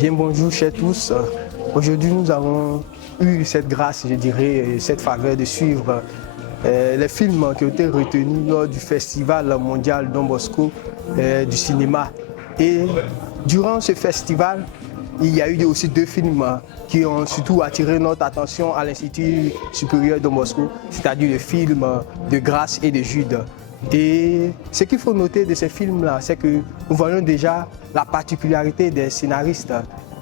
Bien bonjour chers tous. Aujourd'hui nous avons eu cette grâce, je dirais, cette faveur de suivre les films qui ont été retenus lors du Festival mondial Don Bosco du cinéma. Et durant ce festival, il y a eu aussi deux films qui ont surtout attiré notre attention à l'Institut supérieur Don Bosco, c'est-à-dire le film de Grâce et de Jude. Et ce qu'il faut noter de ces films-là, c'est que nous voyons déjà la particularité des scénaristes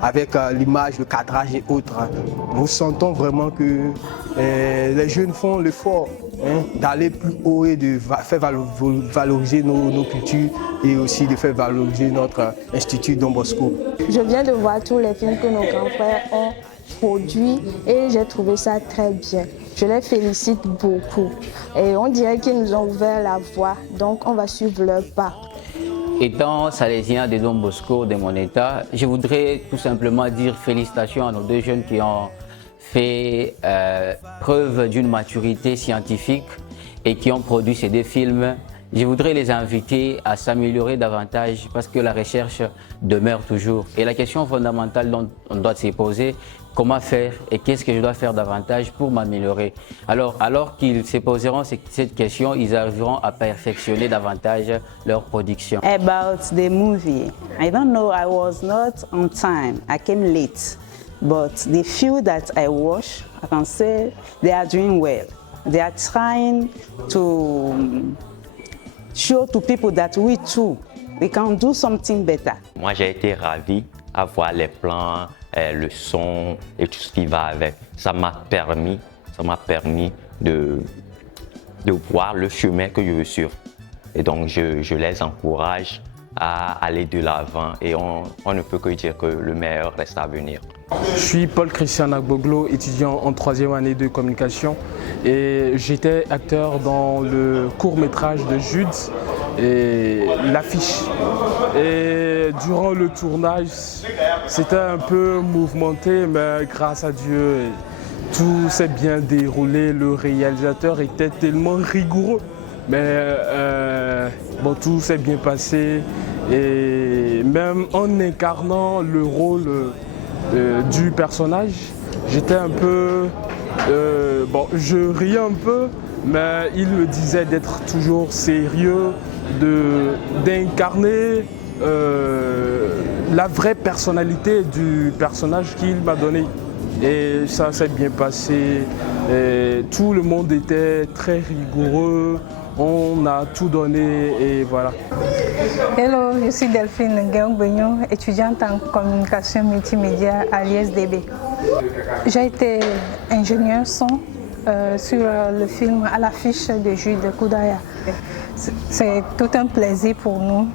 avec l'image, le cadrage et autres. Nous sentons vraiment que les jeunes font l'effort d'aller plus haut et de faire valoriser nos cultures et aussi de faire valoriser notre Institut Don Bosco. Je viens de voir tous les films que nos grands frères ont produits et j'ai trouvé ça très bien. Je les félicite beaucoup et on dirait qu'ils nous ont ouvert la voie, donc on va suivre leur pas. Étant salésien de Don Bosco de mon état, je voudrais tout simplement dire félicitations à nos deux jeunes qui ont fait preuve d'une maturité scientifique et qui ont produit ces deux films. Je voudrais les inviter à s'améliorer davantage parce que la recherche demeure toujours. Et la question fondamentale dont on doit se poser, comment faire et qu'est-ce que je dois faire davantage pour m'améliorer. Alors qu'ils se poseront cette question, ils arriveront à perfectionner davantage leur production. About the movie, I don't know, I was not on time, I came late. But the few that I watch, I can say they are doing well. They are trying to show to people that we too, we can do something better. Moi, j'ai été ravi à voir les plans, le son et tout ce qui va avec. Ça m'a permis de voir le chemin que je veux suivre. Et donc, je les encourage à aller de l'avant et on ne peut que dire que le meilleur reste à venir. Je suis Paul Christian Agboglo, étudiant en 3e année de communication et j'étais acteur dans le court-métrage de Jude et l'affiche. Et durant le tournage, c'était un peu mouvementé, mais grâce à Dieu, tout s'est bien déroulé. Le réalisateur était tellement rigoureux, mais bon, tout s'est bien passé. Et même en incarnant le rôle du personnage, j'étais un peu, bon, je riais un peu, mais il me disait d'être toujours sérieux, d'incarner la vraie personnalité du personnage qu'il m'a donné. Et ça s'est bien passé, et tout le monde était très rigoureux, on a tout donné et voilà. Hello, je suis Delphine Nguyen, étudiante en communication multimédia à l'ISDB. J'ai été ingénieure son sur le film À l'affiche de Jude Koudaya. C'est tout un plaisir pour nous,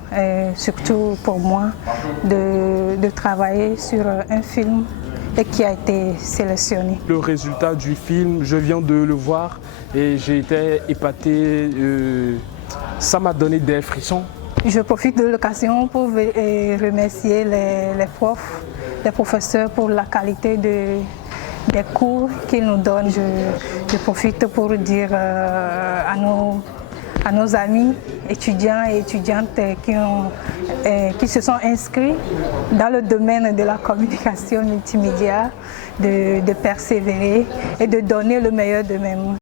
surtout pour moi, de travailler sur un film et qui a été sélectionné. Le résultat du film, je viens de le voir et j'ai été épaté. Ça m'a donné des frissons. Je profite de l'occasion pour remercier les profs, les professeurs pour la qualité des cours qu'ils nous donnent. Je profite pour dire à nos amis étudiants et étudiantes qui se sont inscrits dans le domaine de la communication multimédia de persévérer et de donner le meilleur d'eux-mêmes.